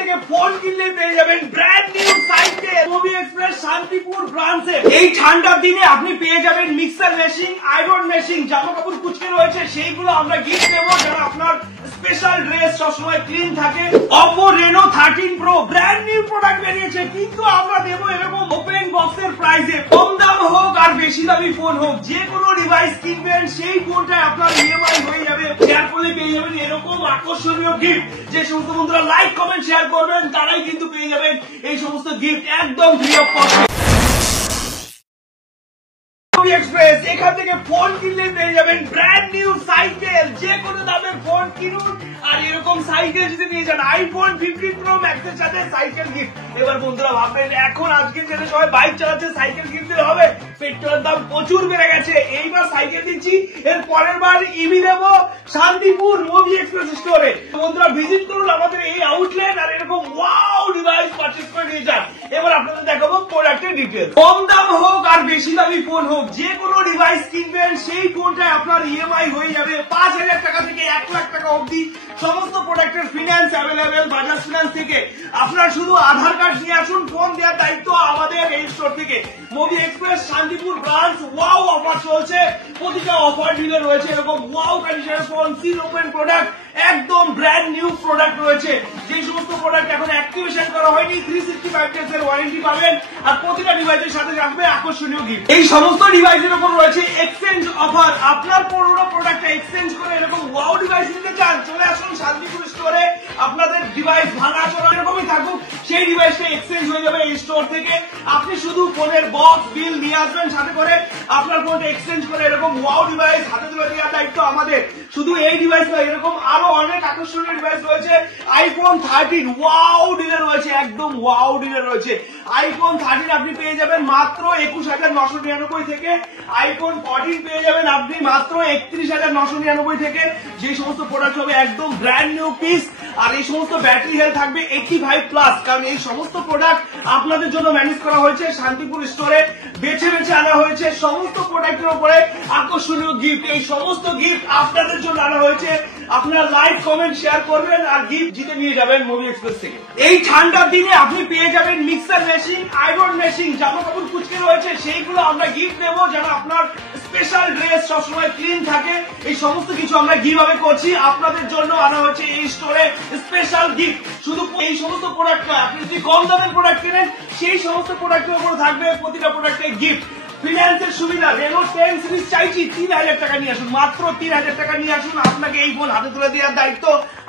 থেকে ফোন কিনলে পেয়ে যাবেন brand new cycle movie express Shantipur ব্রাঞ্চে। এই ঠান্ডার দিনে আপনি পেয়ে যাবেন মিক্সার মেশিন, আয়রন মেশিন, জামা কাপড় কুচকে রয়েছে, সেইগুলো আমরা গিফট দেবো যারা আপনার স্পেশাল ড্রেস সবসময় ক্লিন থাকে। Oppo Reno 13 Pro brand new product বেরিয়েছে, কিন্তু আমরা দেবো এরকম ওপেন বক্সের প্রাইসে। কম দাম হোক আর বেশি দামি ফোন হোক, যে কোনো ডিভাইস কিনবেন সেই ফোনটায় আপনার ইএমআই হয়ে যাবে। শেয়ার করলে পেয়ে যাবেন এরকম আকর্ষণীয় গিফট। যে সমস্ত বন্ধুরা লাইক কমেন্ট শেয়ার করবেন তারাই কিন্তু পেয়ে যাবেন এই সমস্ত গিফট একদম ফ্রি অফ কস্ট। এক্সপ্রেস এখান থেকে ফোন কিনলে পেয়ে যাবেন ব্র্যান্ড নিউ সাইকেল। যে কোনো দামের ফোন কিনুন আর এরকম সাইকেল যদি নিয়ে যান, আইফোন 15 Pro Max এর সাথে সাইকেল গিফট। এবার বন্ধুরা ভাববেন এখন আজকের দিনে সবাই বাইক চালাচ্ছে, সাইকেল কিনতে হবে, পেট্রোলের দাম প্রচুর বেড়ে গেছে। এইবার সাইকেল দিচ্ছি, এর পরের বার ইভি দেবো শান্তিপুর মুভি এক্সপ্রেস স্টোরে। বন্ধুরা ভিজিট করুন আমাদের এই আউটলেট আর এরকম ওয়াও ডিভাইস পারচেজ করে নিয়ে যান। এবার আপনাদের দেখাবো প্রোডাক্টের ডিটেইলস। কম দাম হোক আর বেশি দামি ফোন হোক, যে কোনো ডিভাইস কিনবেন সেই ফোনটায় আপনার ইএমআই হয়ে যাবে 5,000 টাকা থেকে 1 লাখ টাকা অবধি। সমস্ত প্রোডাক্টের ফিনান্স অ্যাভেলেবেল বাজাজ ফিনান্স থেকে। আপনার শুধু আধার কার্ড নিয়ে আসুন, ফোন দেওয়ার দায়িত্ব আমাদের এই স্টোর থেকে। Movie express Shantipur branch wow offer চলছে, প্রতিটা অফার ডিলে রয়েছে এরকম ওয়াও কন্ডিশনের ফোন, সিল ওপেন প্রোডাক্ট, একদম ব্র্যান্ড নিউ প্রোডাক্ট রয়েছে। যে সমস্ত প্রোডাক্ট এখন অ্যাক্টিভেশন করা হয়নি 365 ডেজ এর ওয়ারেন্টি পাবেন, আর প্রতিটা ডিভাইসের সাথে রাখবে আকর্ষণীয় গিফট। এই সমস্ত ডিভাইসের উপর রয়েছে এক্সচেঞ্জ অফার। আপনার পুরোনো প্রোডাক্টটা এক্সচেঞ্জ করে এরকম ওয়াও ডিভাইস নিতে চান, চলে আসুন শান্তিপুর স্টোরে। আপনাদের ডিভাইস ভাঙা চোরা এরকমই থাকুক, সেই ডিভাইসটা এক্সচেঞ্জ হয়ে যাবে এই স্টোর থেকে। আপনি শুধু ফোনের বক্স বিল নিয়ে আসবেন সাথে করে, আপনার ফোনটা এক্সচেঞ্জ করে এরকম ওয়াও ডিভাইস হাতে তুলে দেওয়ার দায়িত্ব আমাদের। শুধু এই ডিভাইস নয়, এরকম আরো অনেক আকর্ষণীয় ডিভাইস রয়েছে। আইফোন 13 ওয়াও ডিলে রয়েছে, একদম ওয়াও ডিলে রয়েছে। আইফোন 13 আপনি পেয়ে যাবেন মাত্র 21,999 থেকে। আইফোন 14 পেয়ে যাবেন আপনি মাত্র 31,999 থেকে। যে সমস্ত প্রোডাক্ট হবে একদম ব্র্যান্ড নিউ পিস, আর এই সমস্ত ব্যাটারি হেলথ থাকবে 85+, কারণ এই সমস্ত প্রোডাক্ট আপনাদের জন্য ম্যানেজ করা হয়েছে শান্তিপুর স্টোরে। বেছে বেছে আনা হয়েছে সমস্ত প্রোডাক্টের উপরে আকর্ষণীয় গিফট। এই সমস্ত গিফট আপনাদের জন্য আনা হয়েছে। আপনারা লাইক কমেন্ট শেয়ার করবেন আর গিফট জিতে নিয়ে যাবেন মুভি এক্সপ্রেস থেকে। এই ঠান্ডার দিনে আপনি পেয়ে যাবেন মিক্সার মেশিন, আয়রন মেশিন, জামা কাপড় কুচকে রয়েছে, সেইগুলো আমরা গিফট দেবো যারা আপনার স্পেশাল ড্রেস সবসময় ক্লিন থাকে। এই সমস্ত কিছু আমরা কিভাবে করছি আপনাদের জন্য আনা হচ্ছে এই স্টোরে স্পেশাল গিফট। শুধু এই সমস্ত প্রোডাক্ট নয়, আপনি যদি কম দামের প্রোডাক্ট কেনেন সেই সমস্ত প্রোডাক্টের উপর থাকবে প্রতিটা প্রোডাক্টে গিফট। ফিনান্সের সুবিধা, রেনো 10 সিরিজ চাইছি 3,000 টাকা নিয়ে আসুন, মাত্র 3,000 টাকা নিয়ে আসুন। আপনাকে এই ফোন হাতে তুলে দেওয়ার দায়িত্ব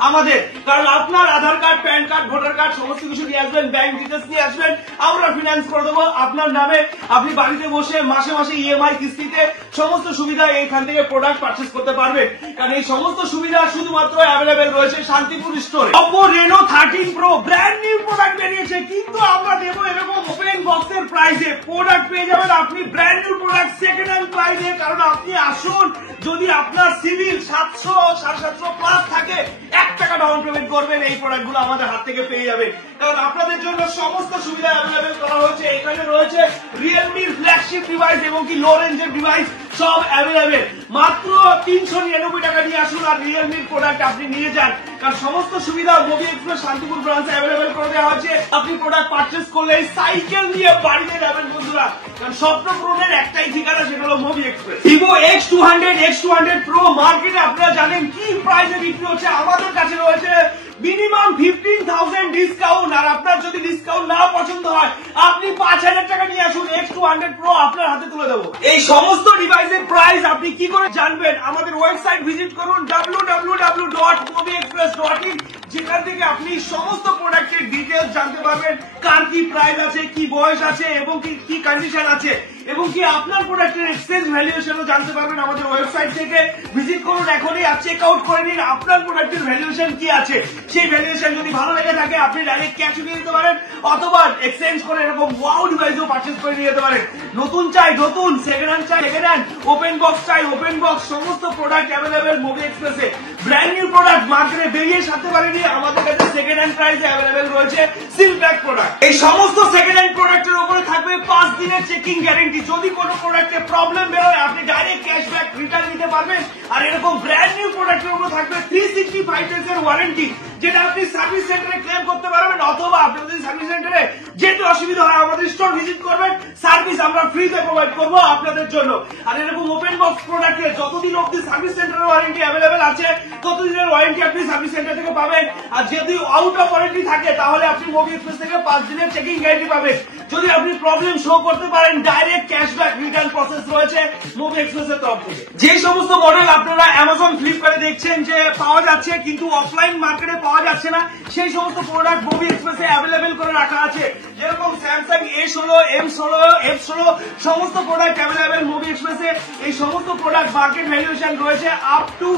আমাদের, কারণ আপনার Aadhaar card, PAN card, voter card সমস্ত কিছু নিয়ে আসবেন, ব্যাংক ডিটেলস নিয়ে আসবেন, আমরা ফিনান্স করে দেবো আপনার নামে। আপনি বাড়িতে বসে মাসে মাসে ইএমআই কিস্তিতে সমস্ত সুবিধা এইখান থেকে প্রোডাক্ট পারচেস করতে পারবেন, কারণ এই সমস্ত সুবিধা শুধুমাত্র অ্যাভেলেবেল রয়েছে শান্তিপুর স্টোরে। Oppo Reno 13 Pro brand new product বেরিয়েছে, কিন্তু আমরা দেবো এরকম ওপেন বক্সের প্রাইসে। প্রোডাক্ট পেয়ে যাবেন আপনি brand new product second hand প্রাইসে, কারণ আপনি আসুন, যদি আপনার সিভিল 700, 750+ থাকে, 1 টাকা ডাউন পেমেন্ট করবেন, এই প্রোডাক্ট গুলো আমাদের হাত থেকে পেয়ে যাবেন। কারণ আপনাদের জন্য সমস্ত সুবিধা অ্যাভেলেবেল করা হয়েছে। এখানে রয়েছে রিয়েলমির ফ্ল্যাগশিপ ডিভাইস এবং কি লো রেঞ্জের ডিভাইস সব অ্যাভেলেবেল। মাত্র 399 টাকা নিয়ে আসুন আর রিয়েলমির প্রোডাক্ট আপনি নিয়ে যান, কারণ সমস্ত সুবিধা মুভি এক্সপ্রেস শান্তিপুর ব্রাঞ্চে অ্যাভেলেবেল করে দেওয়া হয়েছে। আপনি প্রোডাক্ট পারচেস করলে সাইকেল নিয়ে বাড়িতে যাবেন বন্ধুরা, কারণ স্বপ্ন পূরণের একটাই ঠিকানা, সেটা হলো movie express. Vivo X200, X200 Pro মার্কেটে আপনারা জানেন কি প্রাইসে বিক্রি হচ্ছে, আমাদের কাছে রয়েছে মিনিমাম 15,000 ডিসকাউন্ট। আর আপনার যদি ডিসকাউন্ট না পছন্দ হয়, আপনি 5,000 টাকা নিয়ে আসুন, X200 Pro আপনার হাতে তুলে দেবো। এই সমস্ত ডিভাইসের প্রাইস আপনি কি করে জানবেন? আমাদের ওয়েবসাইট ভিজিট করুন www.movieexpress.in, যেখান থেকে আপনি সমস্ত প্রোডাক্টের ডিটেলস জানতে পারবেন, কার কি প্রাইস আছে, কি বয়স আছে এবং কি কন্ডিশন আছে, এবং কি আপনার প্রোডাক্টের এক্সচেঞ্জ ভ্যালুয়েশনও জানতে পারবেন আমাদের ওয়েবসাইট থেকে। ভিজিট করুন এখনই আর চেক আউট করে নিন আপনার প্রোডাক্টের ভ্যালুয়েশন কি আছে। সেই ভ্যালুয়েশন যদি ভালো লেগে থাকে আপনি ডাইরেক্ট ক্যাশ নিয়ে নিতে পারেন, অথবা এক্সচেঞ্জ করে এরকম ওয়াও ডিভাইসও পারচেজ করে নিয়ে যেতে পারেন। নতুন চাই নতুন, সেকেন্ড হ্যান্ড চাই সেকেন্ড হ্যান্ড, ওপেন বক্স চাই ওপেন বক্স, সমস্ত প্রোডাক্ট অ্যাভেলেবেল মুভি এক্সপ্রেসে। ব্র্যান্ড নিউ প্রোডাক্ট মার্কেটে বেরিয়ে সাথে পারেনি, আমাদের কাছে সেকেন্ড হ্যান্ড প্রাইসে অ্যাভেলেবেল রয়েছে সিল প্যাক প্রোডাক্ট। এই সমস্ত সেকেন্ড হ্যান্ড প্রোডাক্টের উপরে থাকবে 5 দিনের চেকিং গ্যারেন্টি। যদি কোনো প্রোডাক্টে প্রবলেম বেরোয় আপনি ডাইরেক্ট ক্যাশব্যাক রিটার্ন নিতে পারবেন। আর এরকম ব্র্যান্ড নিউ প্রোডাক্টের উপর থাকবে 365 ডেজ এর ওয়ারেন্টি, যেটা আপনি সার্ভিস সেন্টারে ক্লেম করতে পারবেন, আমরা ফ্রিতে প্রোভাইড করবো আপনাদের জন্য। আর এরকম ওপেন বক্স প্রোডাক্টে যতদিন অব্দি সার্ভিস সেন্টারের ওয়ারেন্টি অ্যাভেলেবেল আছে ততদিনের ওয়ারেন্টি আপনি সার্ভিস সেন্টার থেকে পাবেন। আর যদি আউট অফ ওয়ারেন্টি থাকে তাহলে আপনি মুভি এক্সপ্রেস থেকে 5 দিনের চেকিং গ্যারান্টি পাবেন। যদি আপনি প্রবলেম শো করতে পারেন ডাইরেক্ট ক্যাশব্যাক রিটার্ন প্রসেস রয়েছে মুভি এক্সপ্রেসের তরফ থেকে। যে সমস্ত মডেল আপনারা অ্যামাজন ফ্লিপকার্টে দেখছেন যে পাওয়া যাচ্ছে কিন্তু অফলাইন মার্কেটে পাওয়া যাচ্ছে না, সেই সমস্ত প্রোডাক্ট মুভি এক্সপ্রেসে অ্যাভেলেবেল করে রাখা আছে। যেরকম স্যামসাং A16, M16, F16 সমস্ত প্রোডাক্ট অ্যাভেলেবেল মুভি এক্সপ্রেসে। এই সমস্ত প্রোডাক্ট মার্কেট ভ্যালুয়েশন রয়েছে আপ টু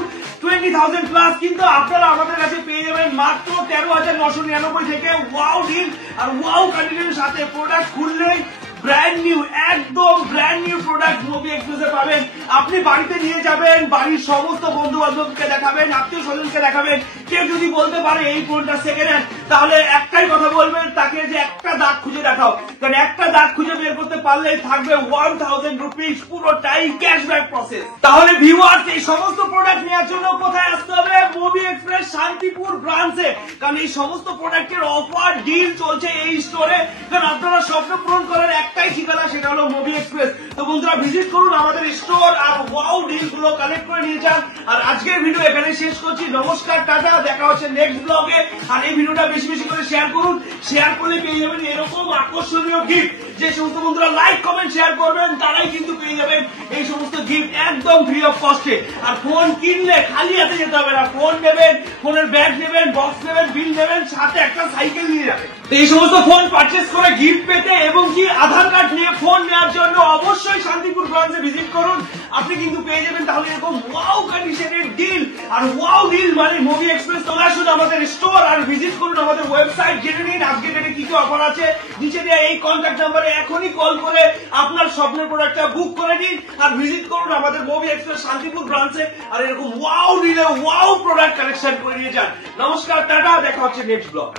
20,000 প্লাস, কিন্তু আপনারা আমাদের কাছে পেয়ে যাবেন মাত্র 13,999 থেকে। ওয়াও ডিল আর ওয়াও কন্ডিশনের সাথে প্রোডাক্ট খুললেই ব্র্যান্ড নিউ, একদম ব্র্যান্ড নিউ প্রোডাক্ট মুভি এক্সপ্রেসে পাবেন। আপনি বাড়িতে নিয়ে যাবেন, বাড়ির সমস্ত বন্ধু বান্ধবকে দেখাবেন, আত্মীয় স্বজনকে দেখাবেন। কেউ যদি বলতে পারে এই ফোনটা সেকেন্ড হ্যান্ড, তাহলে একটাই কথা বলবেন তাকে যে একটা দাগ খুঁজে দেখাও, কারণ একটা দাগ খুঁজে বের করতে পারলেই থাকবে 1000 রুপিস পুরোটাই ক্যাশব্যাক প্রসেস। তাহলে ভিউয়ার্স এই সমস্ত প্রোডাক্ট নেওয়ার জন্য কোথায় আসতে হবে? মুভি এক্সপ্রেস শান্তিপুর ব্রাঞ্চে, কারণ এই সমস্ত প্রোডাক্টের অফার ডিল চলছে এই স্টোরে। কারণ আপনারা স্বপ্ন পূরণ করার একটাই ঠিকানা, সেটা হলো মুভি এক্সপ্রেস। তো বন্ধুরা ভিজিট করুন আমাদের স্টোর আর ওয়াও ডিল গুলো কালেক্ট করে নিয়ে যান। আর আজকের ভিডিও এখানে শেষ করছি। নমস্কার, টাটা, দেখা হচ্ছে নেক্সট ব্লগে। আর এই ভিডিওটা বেশি বেশি করে শেয়ার করুন, শেয়ার করলে পেয়ে যাবেন এরকম আকর্ষণীয় গিফট। যে সমস্ত বন্ধুরা লাইক কমেন্ট শেয়ার করবেন তারাই কিন্তু পেয়ে যাবেন এই সমস্ত গিফট একদম ফ্রি অফ কস্টে। আর ফোন কিনলে খালি হাতে যেতে হবে না, ফোন নেবেন, ফোনের ব্যাগ নেবেন, বক্স নেবেন, বিল নেবেন, সাথে একটা সাইকেল নিয়ে যাবেন। এই সমস্ত ফোন পারচেস করে গিফট পেতে এবং কি আধার কার্ড নিয়ে ফোন নেওয়ার জন্য অবশ্যই শান্তিপুর ব্রাঞ্চে ভিজিট করুন। আপনি কিন্তু পেয়ে যাবেন তাহলে এরকম ওয়াও কন্ডিশনের ডিল। আর ওয়াও ডিল মানে মুভি এক্সপ্রেস। চলে আসুন আমাদের স্টোর আর ভিজিট করুন আমাদের ওয়েবসাইট, জেনে নিন আজকে ডেটে কি কি অফার আছে। নিচে দেওয়া এই কন্ট্যাক্ট নাম্বারে এখনই কল করে আপনার স্বপ্নের প্রোডাক্টটা বুক করে নিন আর ভিজিট করুন আমাদের মুভি এক্সপ্রেস শান্তিপুর ব্রাঞ্চে। আর এরকম wow delay wow product collection করে নিয়ে যান। নমস্কার, টাটা, দেখা হচ্ছে নেক্সট ব্লগ।